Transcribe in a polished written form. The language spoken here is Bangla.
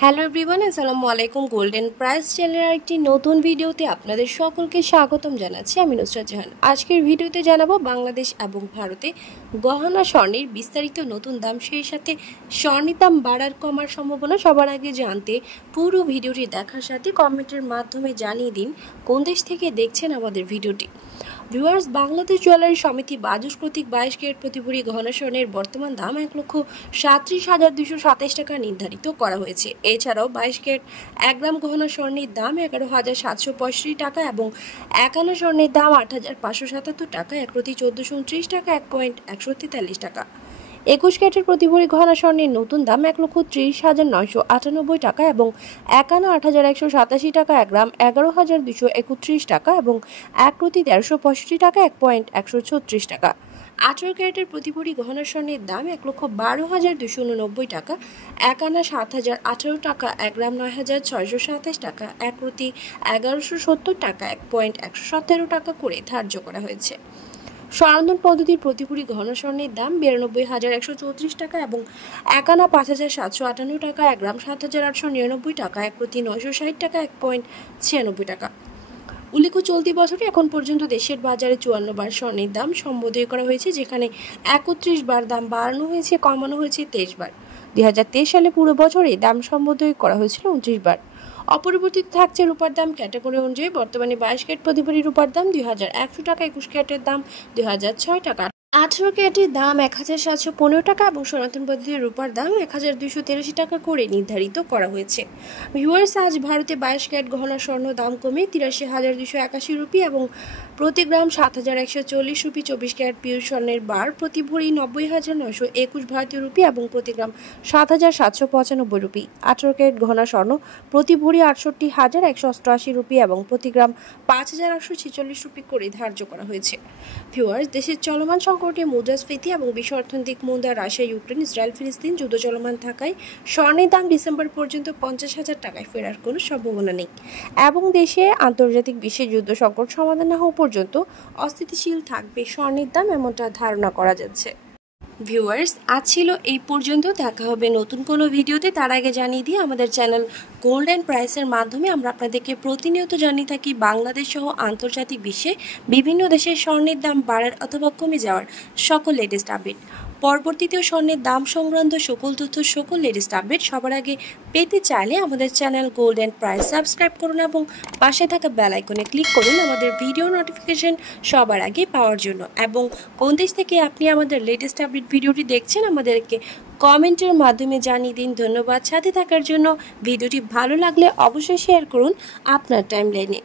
হ্যালো এভরিওয়ান, আসসালামু আলাইকুম। গোল্ডেন প্রাইস চ্যানেলের একটি নতুন ভিডিওতে আপনাদের সকলকে স্বাগতম জানাচ্ছি। আমি নুসরাত জাহান। আজকের ভিডিওতে জানাবো বাংলাদেশ এবং ভারতে গহনা স্বর্ণের বিস্তারিত নতুন দাম, সেই সাথে স্বর্ণের দাম বাড়ার কমার সম্ভাবনা। সবার আগে জানতে পুরো ভিডিওটি দেখার সাথে কমেন্টের মাধ্যমে জানিয়ে দিন কোন দেশ থেকে দেখছেন আমাদের ভিডিওটি। ভিউয়ার্স, বাংলাদেশ জুয়েলারি সমিতি বাজুস কর্তৃক 22 ক্যারেট প্রতি ভরি গহনা স্বর্ণের বর্তমান দাম 1,37,227 টাকা নির্ধারিত করা হয়েছে। এছাড়াও 22 ক্যারেট 1 গ্রাম গহনা স্বর্ণের দাম 11,765 টাকা এবং 1 আনা স্বর্ণের দাম 8,577 টাকা, 1 প্রতি 1429 টাকা, 1.143 টাকা। 21 ক্যারেটের প্রতি ভরি গহনা স্বর্ণের নতুন দাম 1,30,998 টাকা এবং 1 আনা 8,187 টাকা, 1 গ্রাম 11,231 টাকা এবং 1 প্রতি 1,365 টাকা, 1.136 টাকা। 18 ক্যারেটের প্রতি ভরি গহনা স্বর্ণের দাম 1,12,289 টাকা, 1 আনা 7,018 টাকা, 1 গ্রাম 9,627 টাকা, 1 প্রতি 1,170 টাকা, 1.117 টাকা করে ধার্য করা হয়েছে। স্বর্ণান্তর পদ্ধতির প্রতি ভরি গহনা স্বর্ণের দাম 92,134 টাকা এবং 1 আনা 5,758 টাকা, 1 গ্রাম 7,899 টাকা, 1 প্রতি 960 টাকা, 1.96 টাকা। উল্লেখ্য, চলতি বছরে এখন পর্যন্ত দেশের বাজারে 54 বার স্বর্ণের দাম সম্বোধন করা হয়েছে, যেখানে 31 বার দাম বাড়ানো হয়েছে, কমানো হয়েছে 23 বার। 2023 সালে পুরো বছরে দাম সম্বোধন করা হয়েছিল 29 বার। অপরিবর্তিত থাকছে রূপার দাম ক্যাটাগরি অনুযায়ী। বর্তমানে 22 ক্যারেট প্রতি ভরি রূপার দাম 2,100 টাকা, 21 ক্যারেটের দাম 2,006 টাকা, 18 ক্যারেটের দাম 1,715 টাকা এবং সনাতন পদ্ধতির রূপার দাম 1,283 টাকা করে নির্ধারিত করা হয়েছে। ভিউয়ার্স, আজ ভারতে 22 ক্যারেট গহনা স্বর্ণ দাম কমে 83,281 রুপি এবং প্রতি গ্রাম 7,140 রুপি। 24 ক্যারেট পিওর স্বর্ণের বার প্রতি ভরি 90,921 ভারতীয় রুপি এবং প্রতি গ্রাম 7,795 রুপি। 18 ক্যারেট গহনা স্বর্ণ প্রতি ভরি 68,188 রুপি এবং প্রতি গ্রাম 5,846 রুপি করে ধার্য করা হয়েছে। ভিউয়ার্স, দেশের চলমান সংকটে মুদ্রাস্ফীতি এবং বিশ্ব অর্থনৈতিক মন্দা, রাশিয়া, ইউক্রেন, ইসরায়েল, ফিলিস্তিন যুদ্ধ চলমান থাকায় স্বর্ণের দাম ডিসেম্বর পর্যন্ত 50,000 টাকায় ফেরার কোনো সম্ভাবনা নেই এবং দেশে আন্তর্জাতিক বিশ্বের যুদ্ধ সংকট সমাধান না হওয়া পর্যন্ত অস্থিতিশীল থাকবে স্বর্ণের দাম, এমনটা ধারণা করা যাচ্ছে। ভিউয়ার্স, আজ ছিল এই পর্যন্ত। দেখা হবে নতুন কোনো ভিডিওতে। তার আগে জানিয়ে দিই, আমাদের চ্যানেল গোল্ডেন প্রাইসের মাধ্যমে আমরা আপনাদেরকে প্রতিনিয়ত জানিয়ে থাকি বাংলাদেশ সহ আন্তর্জাতিক বিশ্বে বিভিন্ন দেশের স্বর্ণের দাম বাড়ার অথবা কমে যাওয়ার সকল লেটেস্ট আপডেট। পরবর্তীতেও স্বর্ণের দাম সংক্রান্ত সকল তথ্য, সকল লেটেস্ট আপডেট সবার আগে পেতে চাইলে আমাদের চ্যানেল গোল্ডেন প্রাইস সাবস্ক্রাইব করুন এবং পাশে থাকা বেল আইকনে ক্লিক করুন আমাদের ভিডিও নোটিফিকেশন সবার আগে পাওয়ার জন্য। এবং কোন দেশ থেকে আপনি আমাদের লেটেস্ট আপডেট ভিডিওটি দেখছেন আমাদেরকে কমেন্টের মাধ্যমে জানিয়ে দিন। ধন্যবাদ সাথে থাকার জন্য। ভিডিওটি ভালো লাগলে অবশ্যই শেয়ার করুন আপনার টাইমলাইনে।